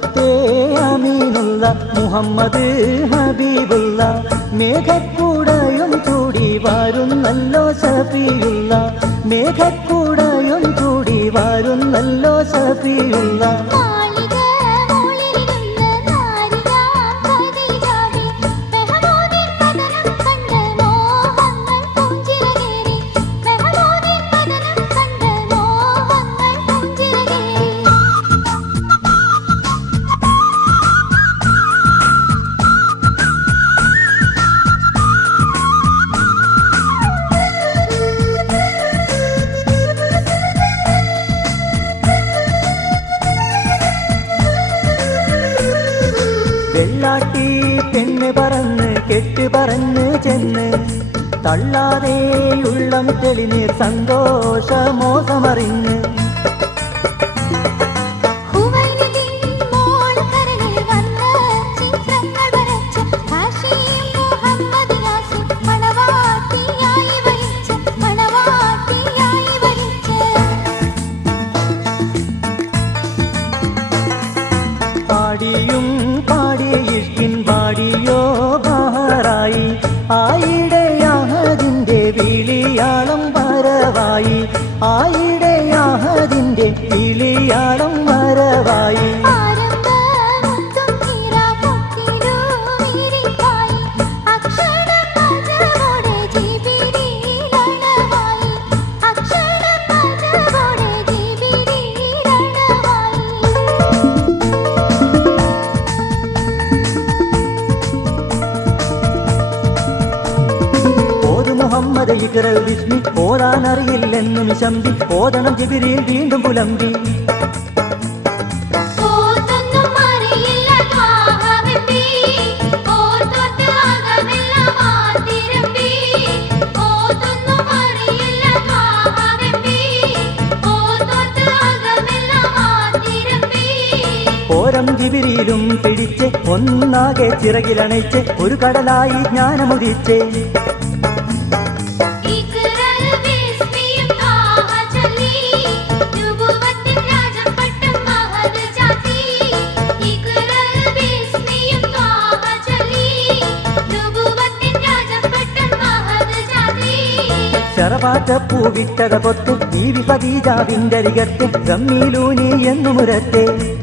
മുഹബത്തെ അമീനുള്ള മുഹമ്മദ് ഹബീബുള്ള മേഘക്കൂടയും ചൂടി വരുന്നല്ലോ സഫിയുള്ള മേഘക്കൂടയും ചൂടി വരുന്നല്ലോ സഫിയുള്ള വെള്ളാട്ടി പെണ്ണ് പറന്ന് കെട്ട് പറന്ന് ചെന്ന് തള്ളാതെയുള്ളം തെളിനീർ സന്തോഷമോസമറിഞ്ഞ് പാടിയും പാടിയിഷ്കിൻ പാടിയോ ബഹറായി ആയിടയാഹതിൻ്റെ വിളിയാളം വരവായി ആയിടയാഹതിൻ്റെ വിളിയാളം വരവായി മുഹമ്മദ് ഇഖ്റ ബിസ്മി ഓതാനറിയില്ലെന്നും ശംബി ഓതണം ജിബ്രീൽ വീണ്ടും പുലമ്പി ഓരം ജിബ്രീലും പിടിച്ച് ഒന്നാകെ ചിറകിലണയിച്ച് ഒരു കടലായി ജ്ഞാനമുദിച്ച് ശരപാറ്റപ്പൂവിട്ടത കൊത്ത് ഈ വിപദീജാവിൻ്റെ അരികത്ത് ഗമ്മീലൂനി എന്നു മുരത്തെ